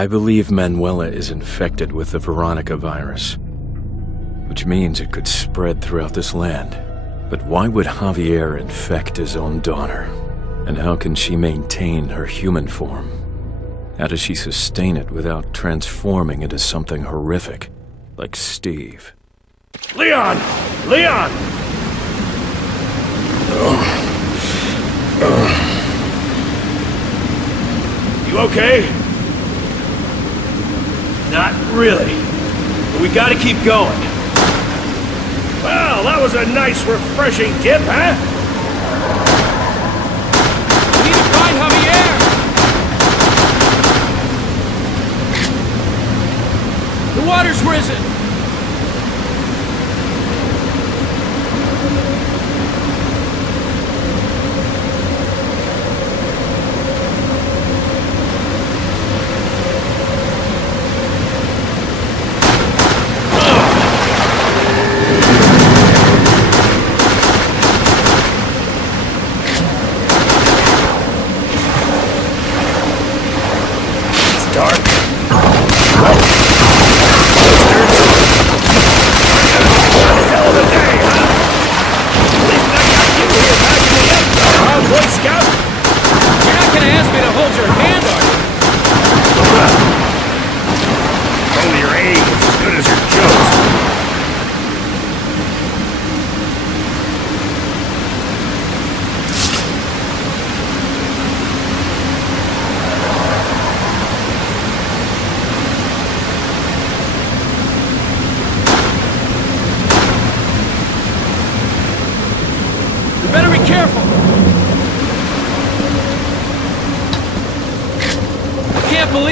I believe Manuela is infected with the Veronica virus, which means it could spread throughout this land. But why would Javier infect his own daughter? And how can she maintain her human form? How does she sustain it without transforming into something horrific, like Steve? Leon! Leon! You okay? Not really. But we gotta keep going. Well, that was a nice, refreshing dip, huh? We need to find Javier! The water's risen!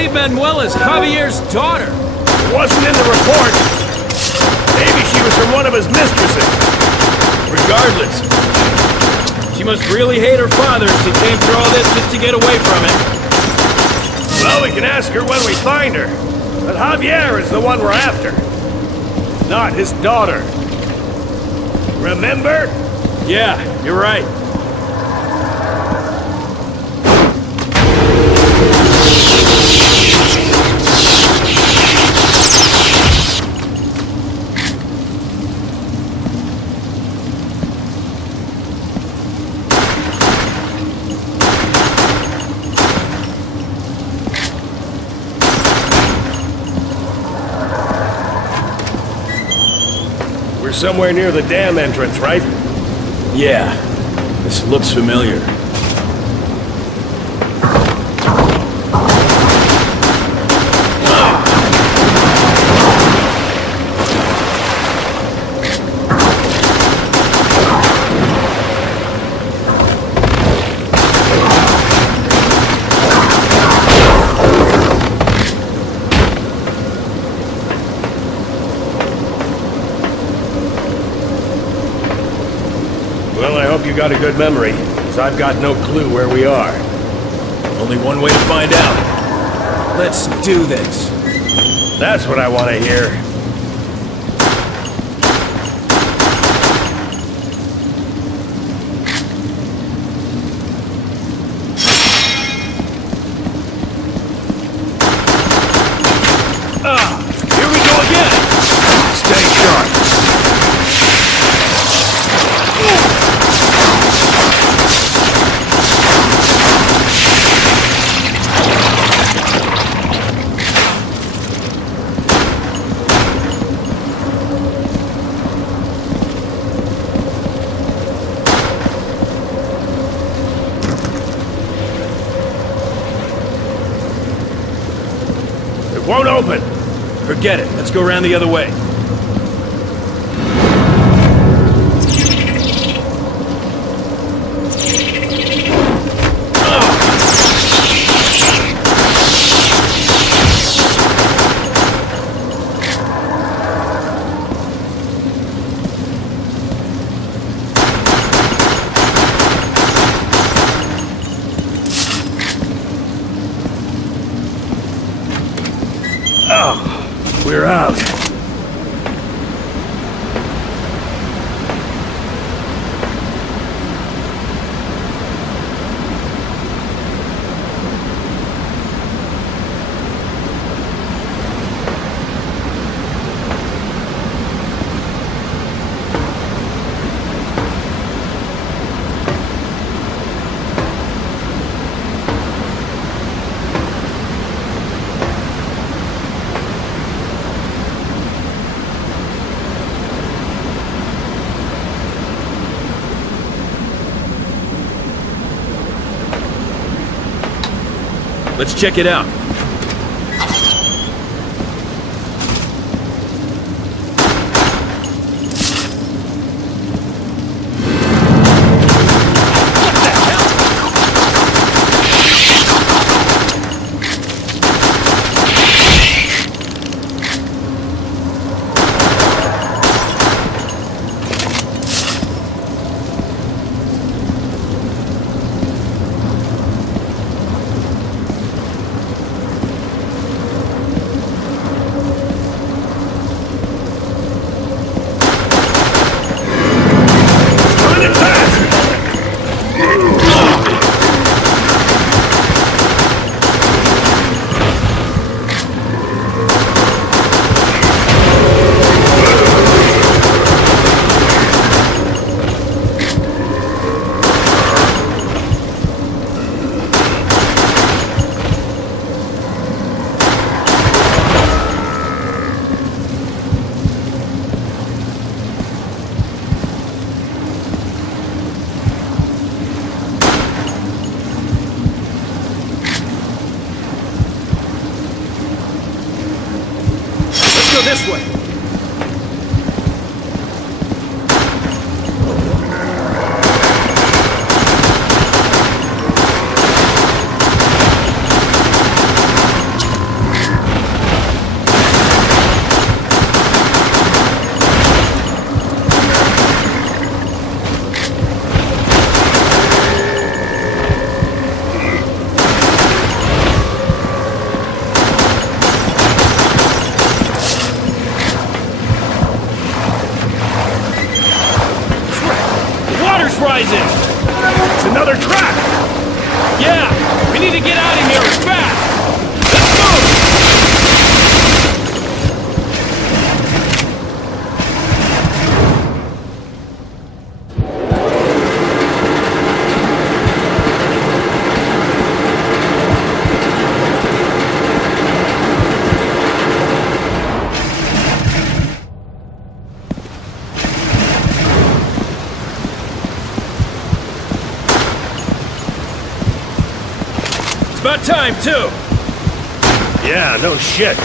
Manuela's Javier's daughter. It wasn't in the report. Maybe she was from one of his mistresses. Regardless, she must really hate her father if she came through all this just to get away from him. Well, we can ask her when we find her. But Javier is the one we're after. Not his daughter. Remember? Yeah, you're right. Somewhere near the dam entrance, right? Yeah. This looks familiar. You got a good memory, because I've got no clue where we are. Only one way to find out. Let's do this. That's what I want to hear. Here we go again. Stay sharp. Won't open. Forget it. Let's go around the other way. We're out. Let's check it out. This way. It's another trap! Yeah! We need to get out of here fast! Let's move! About time, too! Yeah, no shit.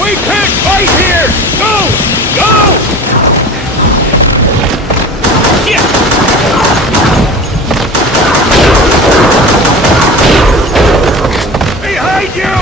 We can't fight here! Go! Go! Shit! Behind you!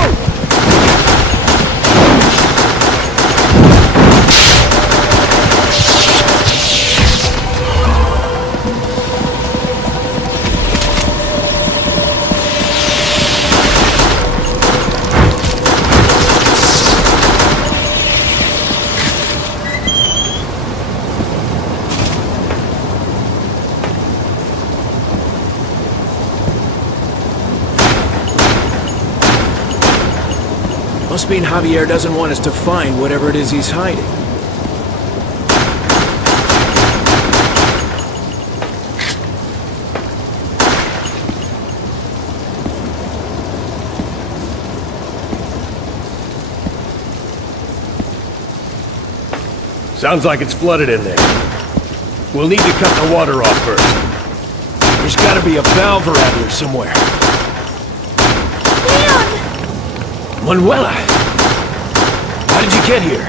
Must mean Javier doesn't want us to find whatever it is he's hiding. Sounds like it's flooded in there. We'll need to cut the water off first. There's gotta be a valve around here somewhere. Manuela! How did you get here?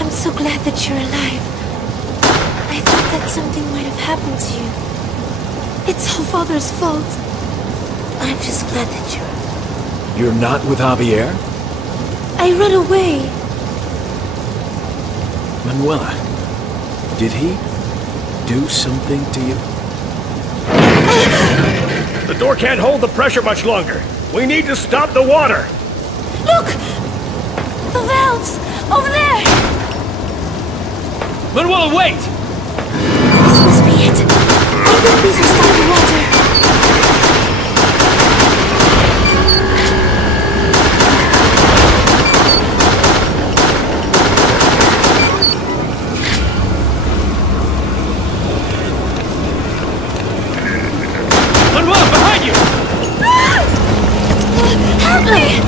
I'm so glad that you're alive. I thought that something might have happened to you. It's all Father's fault. I'm just glad that You're not with Javier? I ran away. Manuela, did he do something to you? The door can't hold the pressure much longer. We need to stop the water! Look! The valves! Over there! Manuela, wait! This must be it. I think these will stop the water. Manuela, behind you! Help me!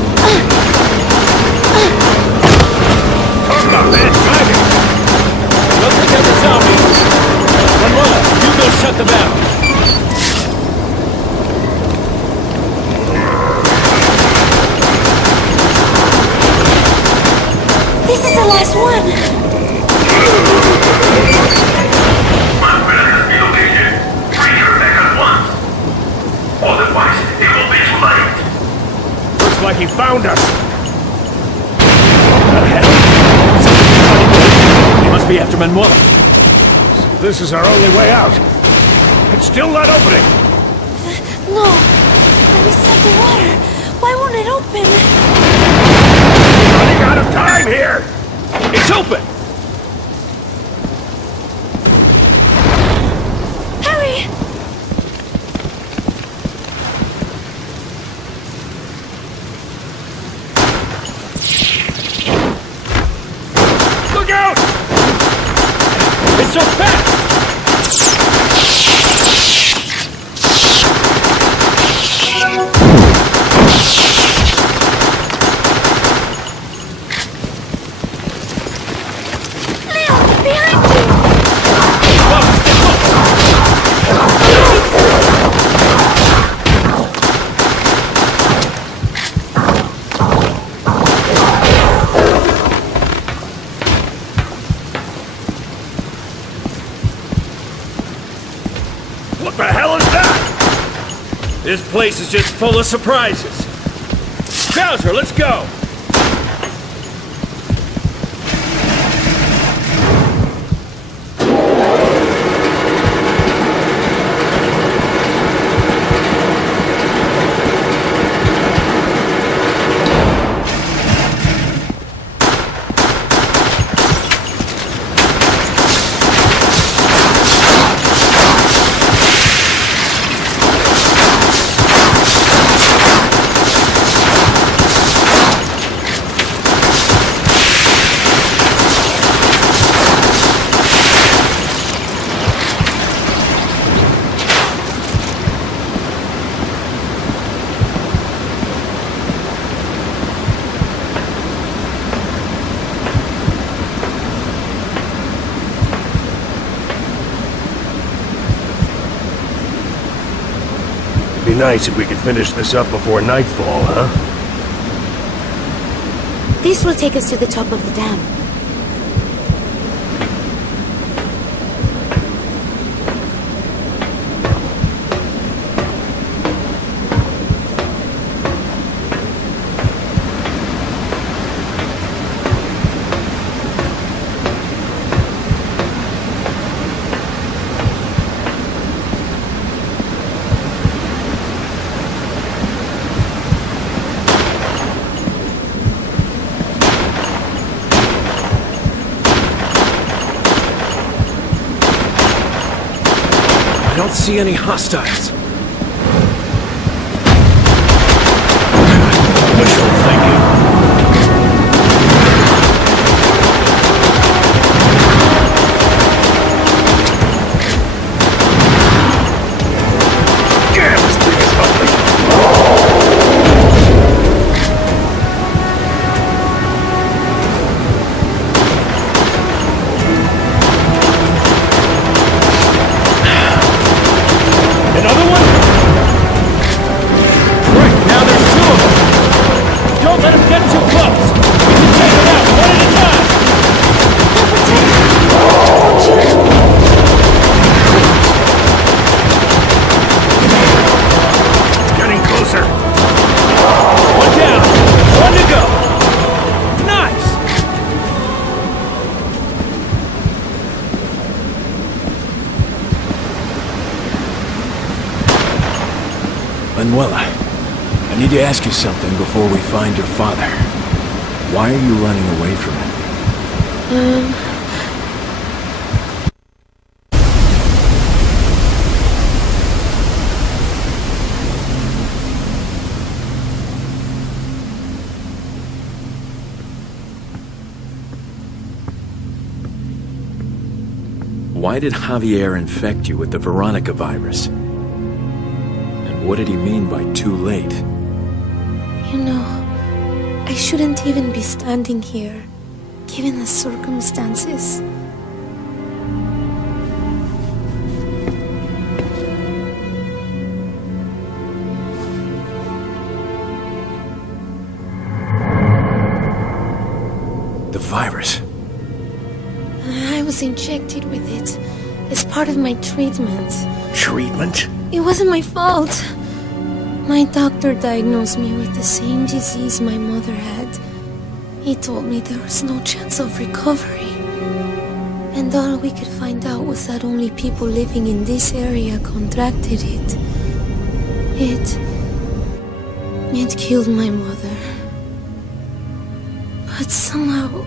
Talk about bad timing! Don't forget the zombies! shut the valve. This is the last one. Otherwise, it will be too late. Looks like he found us. What the hell? He must be after Manuela. So this is our only way out. It's still not opening. No. Let me set the water. Why won't it open? We're running out of time here. It's open! Hurry! Look out! It's so fast! What the hell is that? This place is just full of surprises. Bowser, let's go! Be nice if we could finish this up before nightfall, huh? This will take us to the top of the dam. I don't see any hostiles. Wishful thinking. Damn, this thing is ugly. Another one? Right, now there's two of them. Don't let them get too close. We can take them out one at a time. It's getting closer. One down, one to go. Nice. Manuela, I need to ask you something before we find your father. Why are you running away from him? Why did Javier infect you with the Veronica virus? And what did he mean by too late? You know, I shouldn't even be standing here, given the circumstances. virus? I was injected with it as part of my treatment. Treatment? It wasn't my fault. My doctor diagnosed me with the same disease my mother had. He told me there was no chance of recovery. And all we could find out was that only people living in this area contracted it. It killed my mother. But somehow,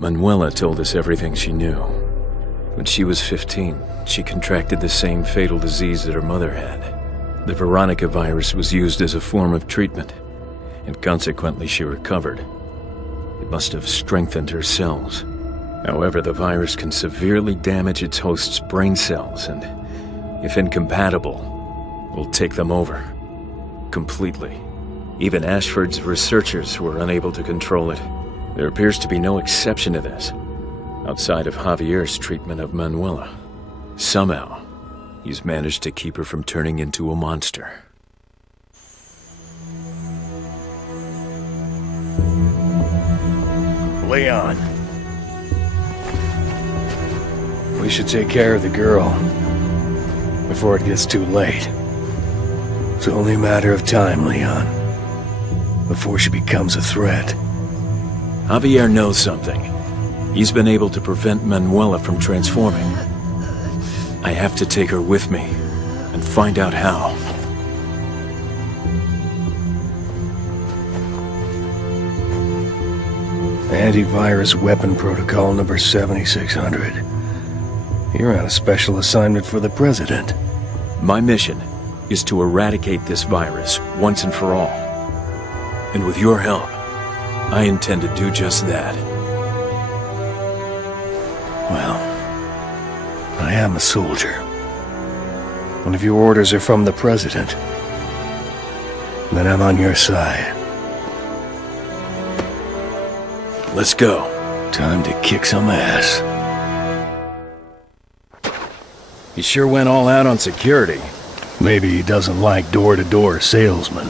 Manuela told us everything she knew. When she was 15, she contracted the same fatal disease that her mother had. The Veronica virus was used as a form of treatment, and consequently she recovered. It must have strengthened her cells. However, the virus can severely damage its host's brain cells and, if incompatible, will take them over. Completely. Even Ashford's researchers were unable to control it. There appears to be no exception to this, outside of Javier's treatment of Manuela. Somehow, he's managed to keep her from turning into a monster. Leon. We should take care of the girl before it gets too late. It's only a matter of time, Leon, before she becomes a threat. Javier knows something. He's been able to prevent Manuela from transforming. I have to take her with me and find out how. Antivirus weapon protocol number 7600. You're on a special assignment for the President. My mission is to eradicate this virus once and for all. And with your help, I intend to do just that. Well, I am a soldier. And if your orders are from the President, then I'm on your side. Let's go. Time to kick some ass. He sure went all out on security. Maybe he doesn't like door-to-door salesmen.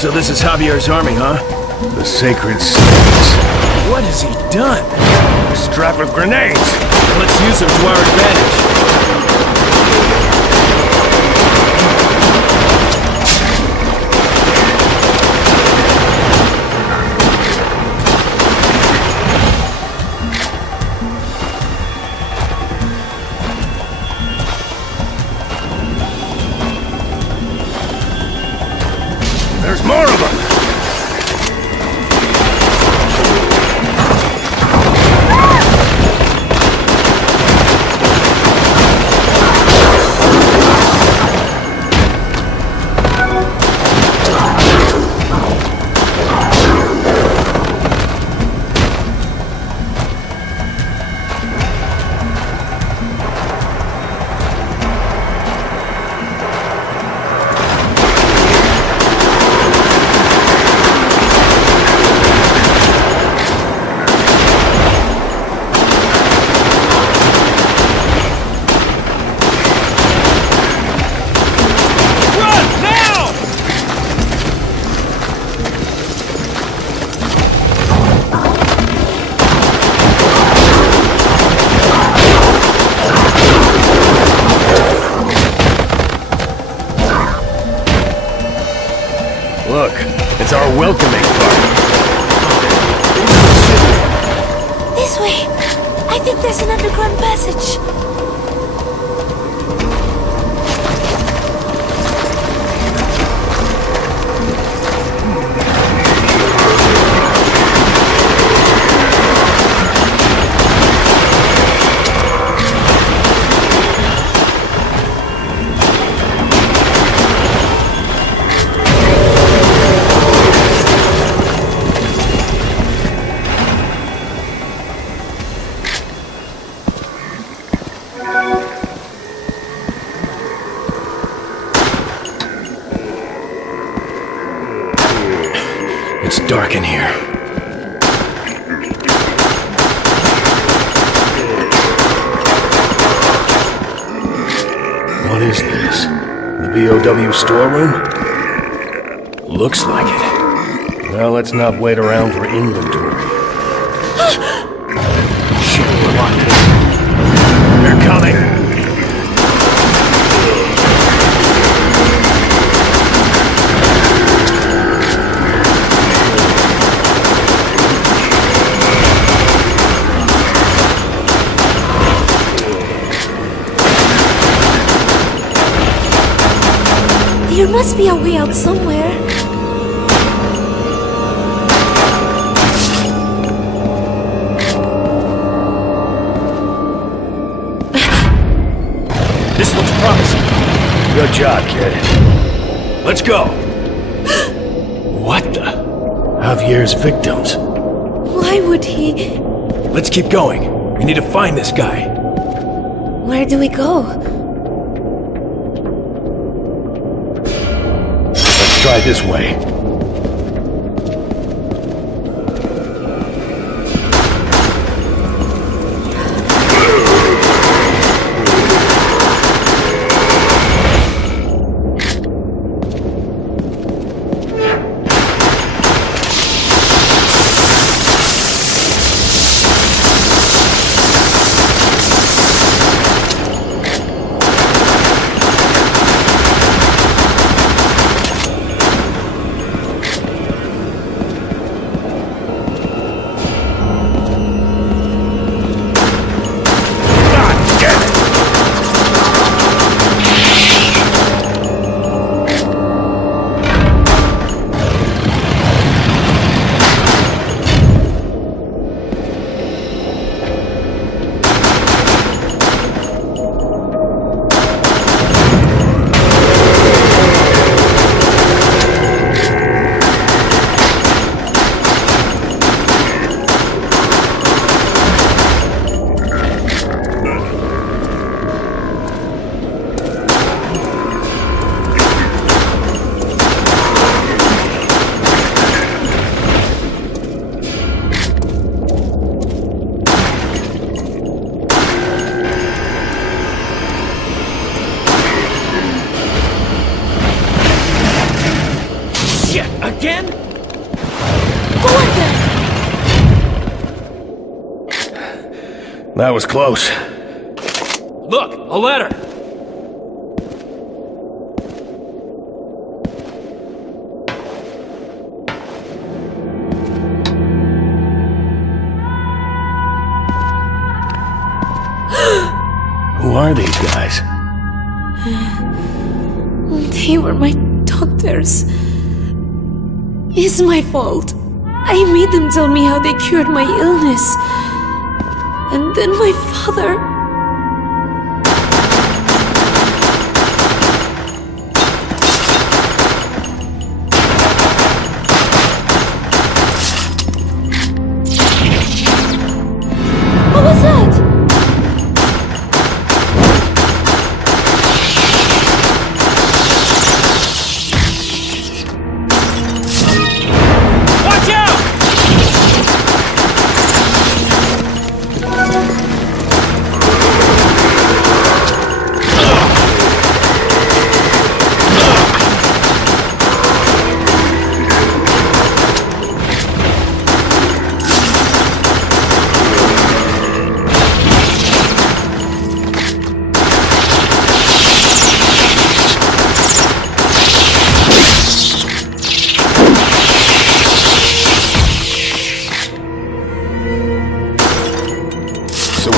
So this is Javier's army, huh? The Sacred States. What has he done? strapped with grenades. Let's use them to our advantage. There's more of them! Look, it's our welcoming party. This way! I think there's an underground passage. It's dark in here. What is this? The BOW storeroom? Looks like it. Well, let's not wait around for inventory. Shit, we're locked in. They're coming! There must be a way out somewhere. This looks promising. Good job, kid. Let's go. What the? Javier's victims. Why would he? Let's keep going. We need to find this guy. Where do we go? Let's try this way. That was close. Look, a letter! Who are these guys? They were my doctors. It's my fault. I made them tell me how they cured my illness. And then my father... What was that?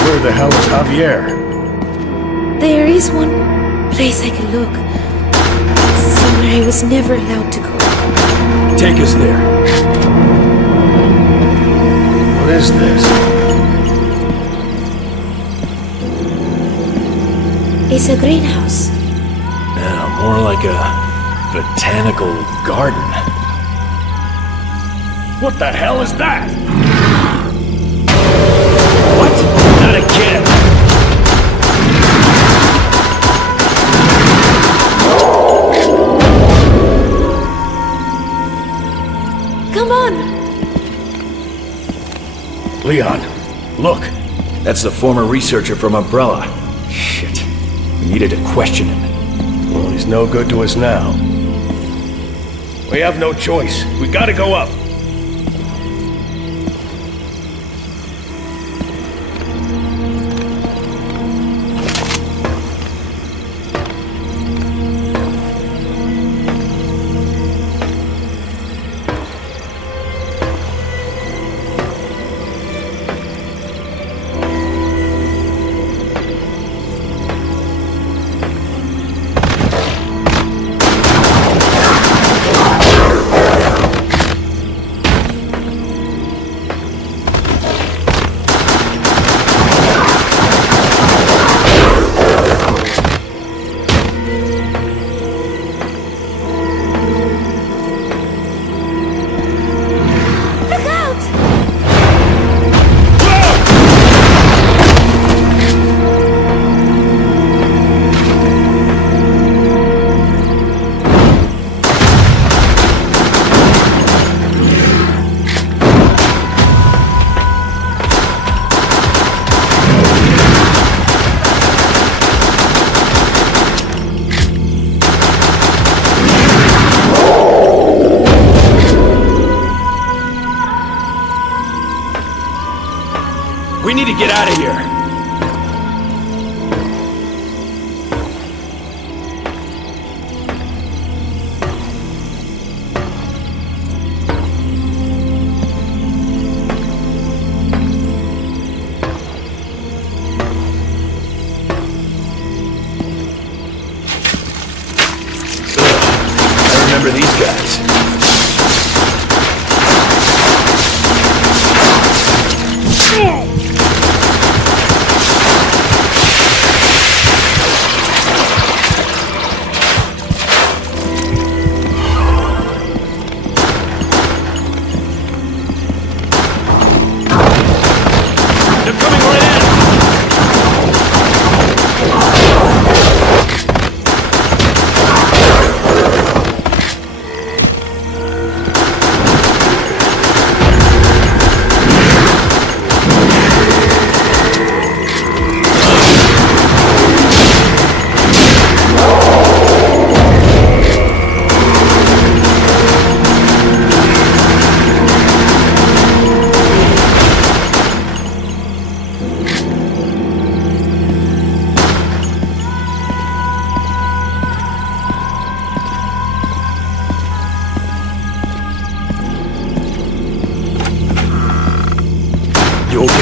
Where the hell is Javier? There is one place I can look. Somewhere I was never allowed to go. Take us there. What is this? It's a greenhouse. Yeah, more like a botanical garden. What the hell is that? What? Not again! Come on! Leon, look. That's the former researcher from Umbrella. Shit. We needed to question him. Well, he's no good to us now. We have no choice. We gotta go up. We need to get out of here. I remember these guys.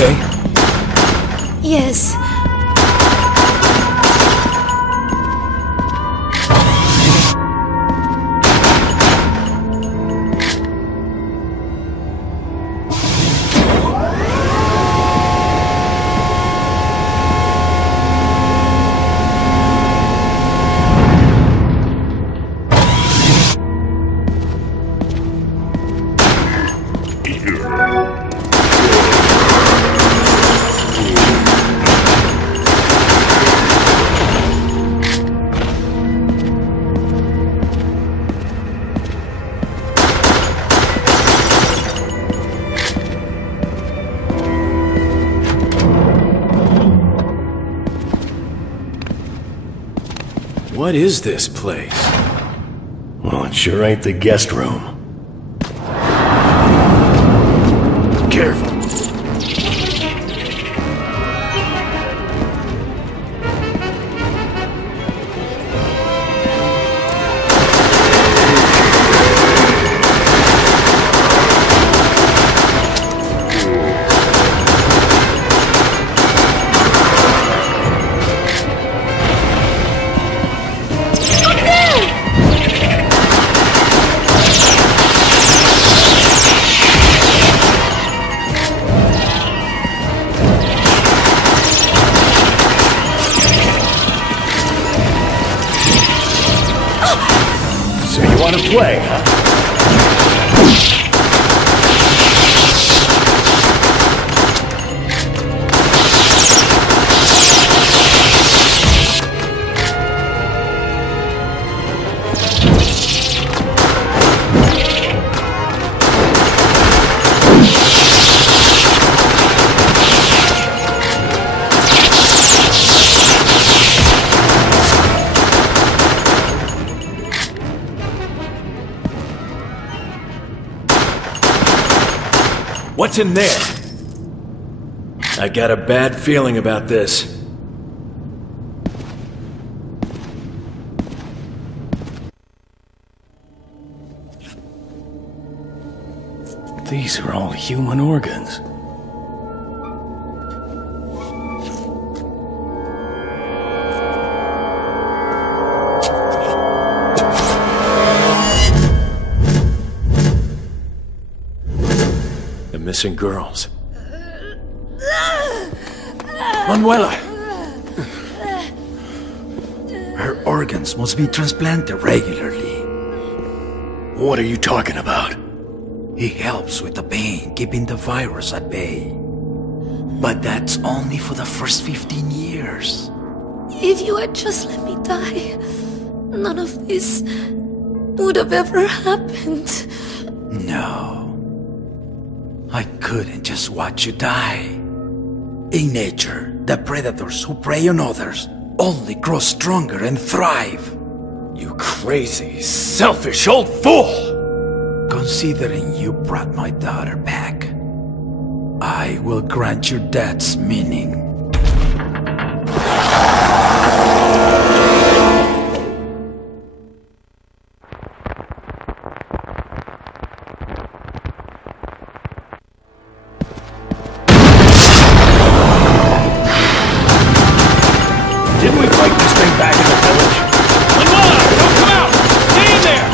okay? Yes. What is this place? Well, it sure ain't the guest room. Careful. Want to play, huh? What's in there? I got a bad feeling about this. These are all human organs. Missing girls. Manuela! Her organs must be transplanted regularly. What are you talking about? It helps with the pain, keeping the virus at bay. But that's only for the first 15 years. If you had just let me die, none of this would have ever happened. No. I couldn't just watch you die. In nature, the predators who prey on others only grow stronger and thrive. You crazy, selfish old fool! Considering you brought my daughter back, I will grant your death's meaning. Didn't we fight this thing back in the village? Manuela, don't come out! Stay in there!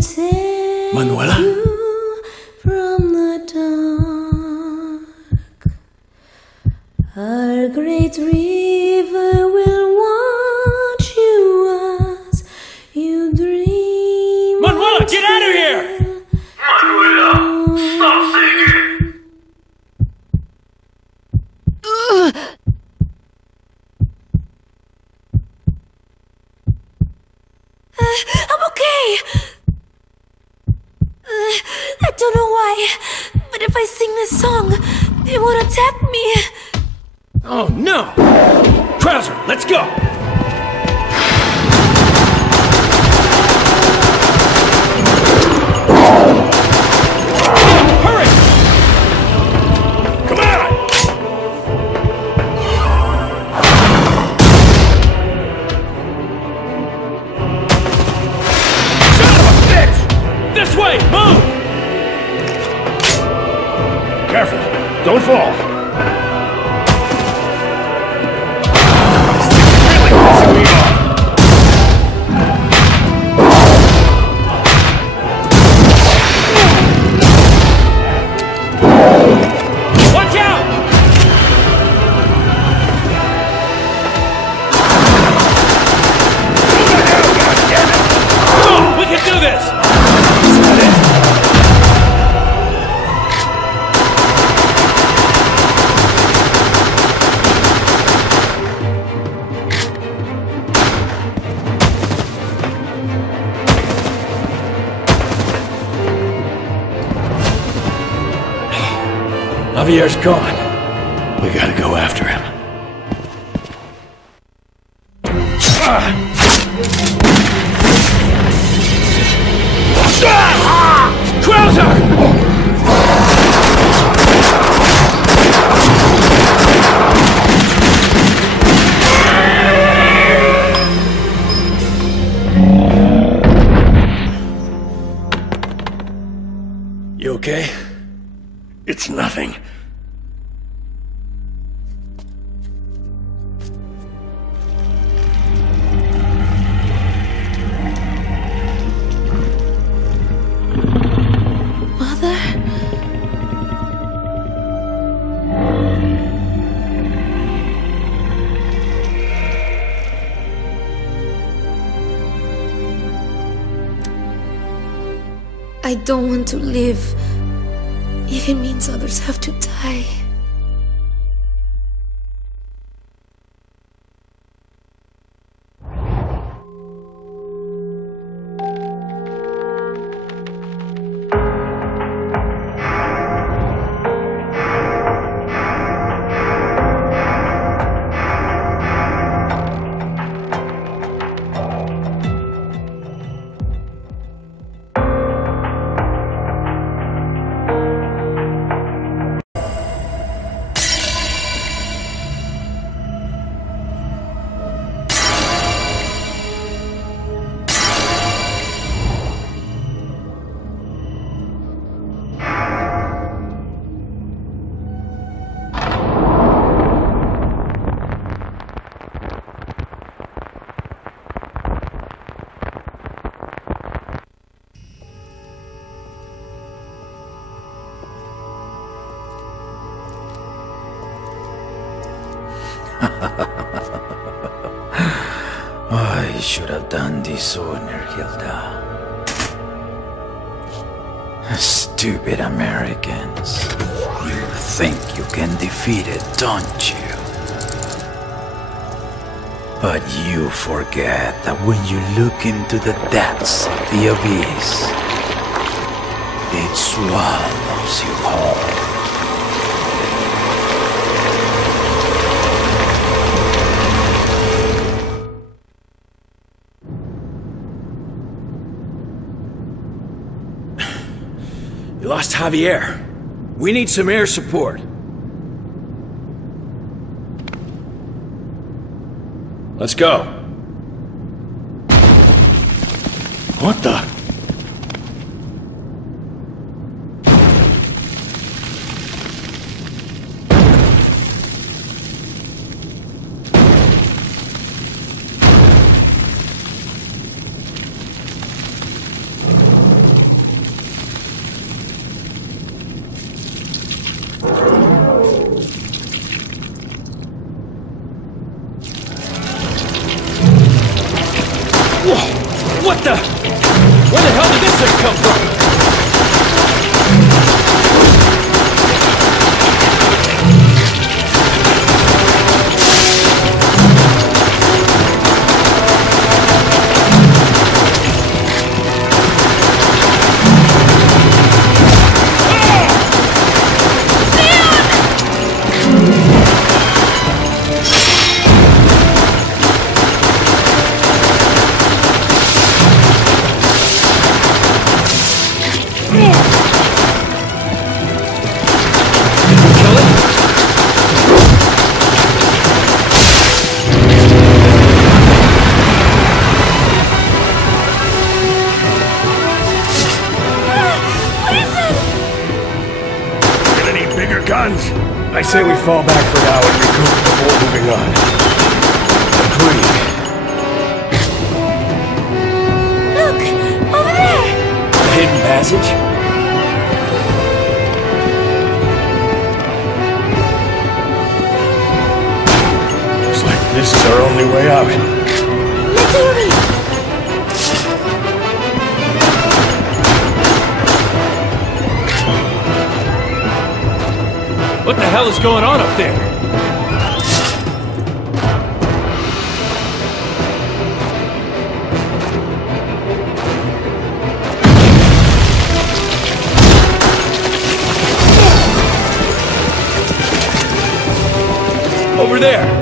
take Manuela? you from the dark. Our great river will watch you as you dream. Manuela, get out of here! Manuela, stop singing! I'm okay. I don't know why, but if I sing this song, it would attack me. Oh no! Krauser, let's go! Hurry! Come on! Son of a bitch! This way, move! Careful, don't fall. Watch out! Come on, we can do this! Is that it? Javier's gone. We gotta go after him. Krauser! You okay? It's nothing. Mother? I don't want to live. If it means others have to die. I should have done this sooner, Hilda. Stupid Americans. You think you can defeat it, don't you? But you forget that when you look into the depths of the abyss, it swallows you whole. You lost Javier. We need some air support. Let's go. What the? that come from? I say we fall back for now and recoup before moving on. Agreed. Look! Over there! A hidden passage? Looks like this is our only way out. Let's hurry! What the hell is going on up there? Over there!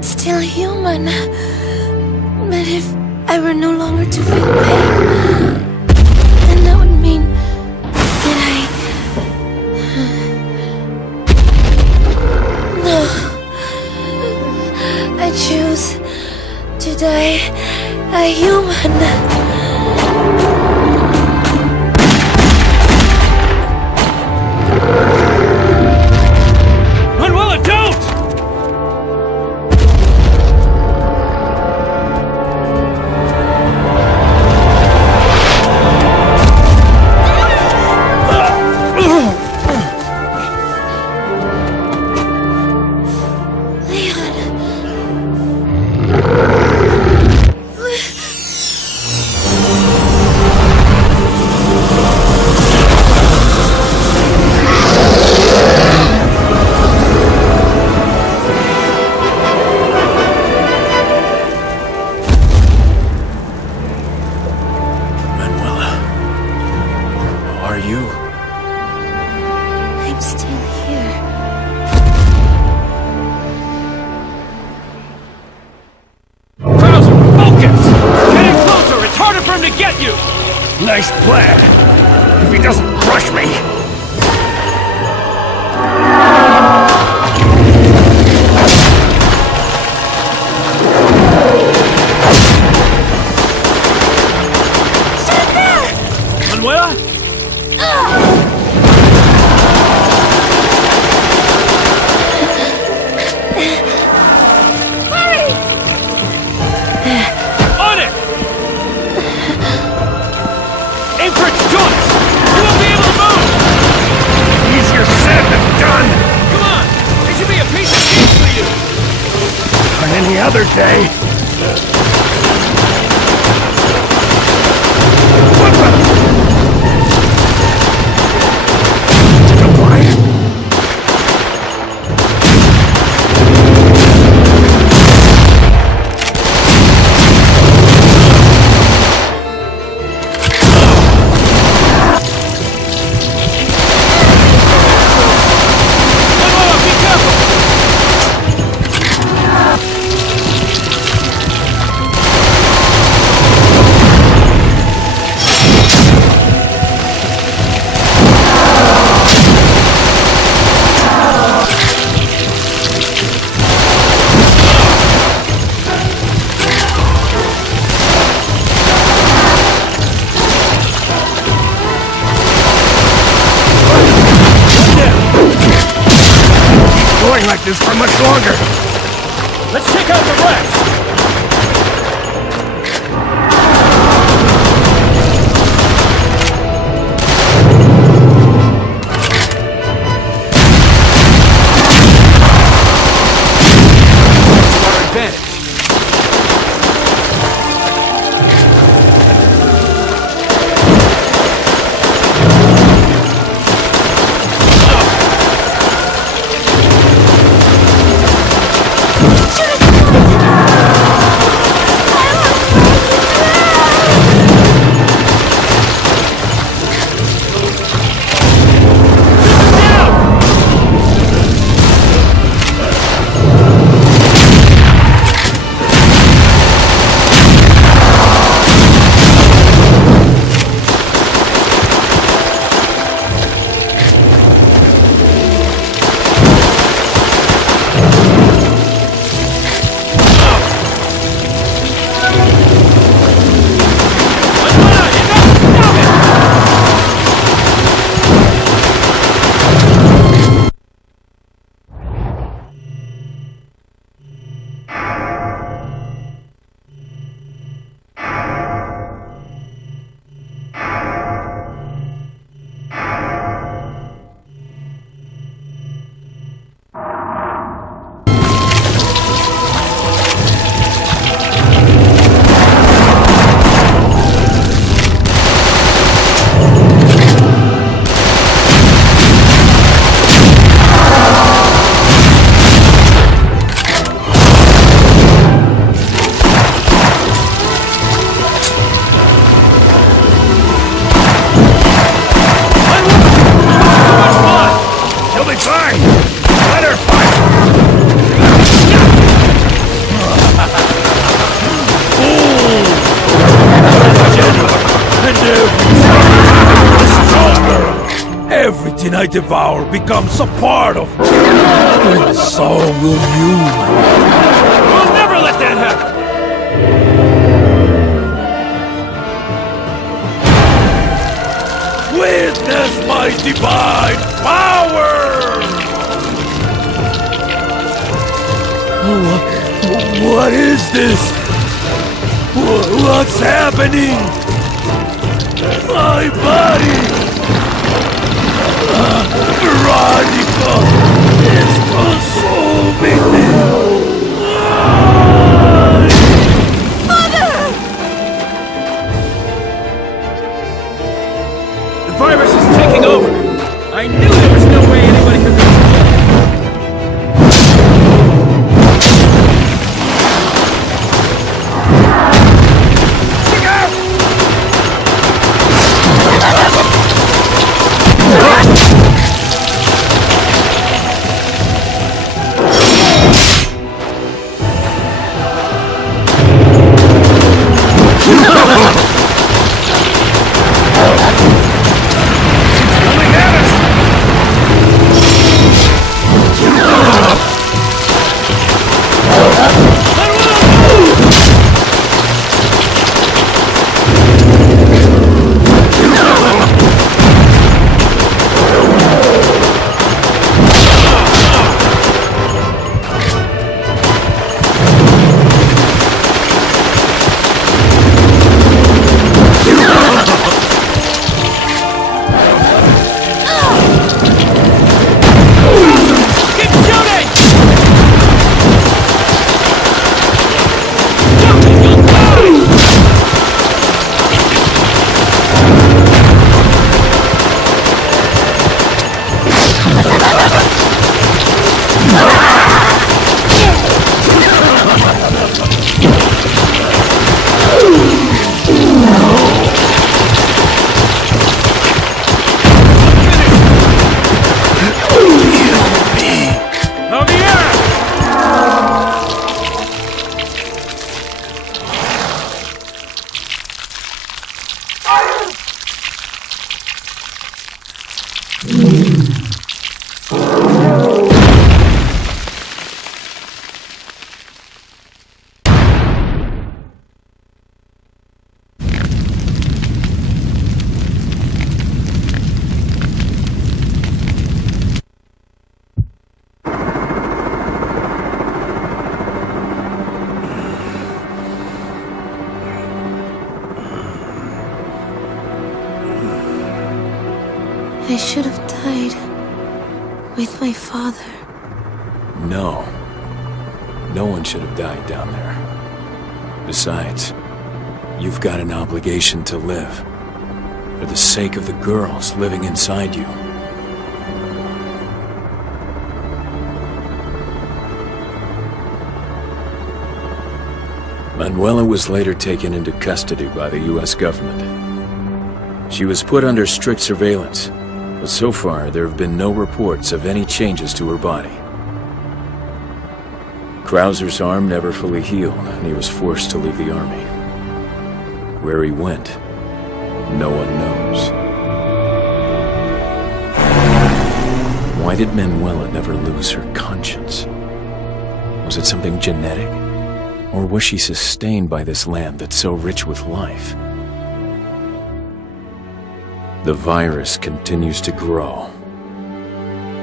Still human. But if I were no longer to feel pain, then that would mean that No. I choose to die a human. any other day. What the? Like this for much longer. Let's check out the rest. To our advantage. Everything I devour becomes a part of me. And so will you. We'll never let that happen! Witness my divine power! What is this? What's happening? My body! Veronica is consuming me! Mother! The virus is taking over! I knew there was no way anybody could control it! should have died with my father. No. No one should have died down there. Besides, you've got an obligation to live. For the sake of the girls living inside you. Manuela was later taken into custody by the U.S. government. She was put under strict surveillance, but so far there have been no reports of any changes to her body. Krauser's arm never fully healed, and he was forced to leave the army. Where he went, no one knows. Why did Manuela never lose her conscience? Was it something genetic? Or was she sustained by this land that's so rich with life? The virus continues to grow,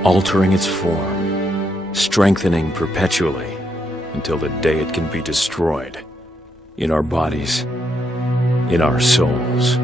altering its form, strengthening perpetually, until the day it can be destroyed. In our bodies, in our souls.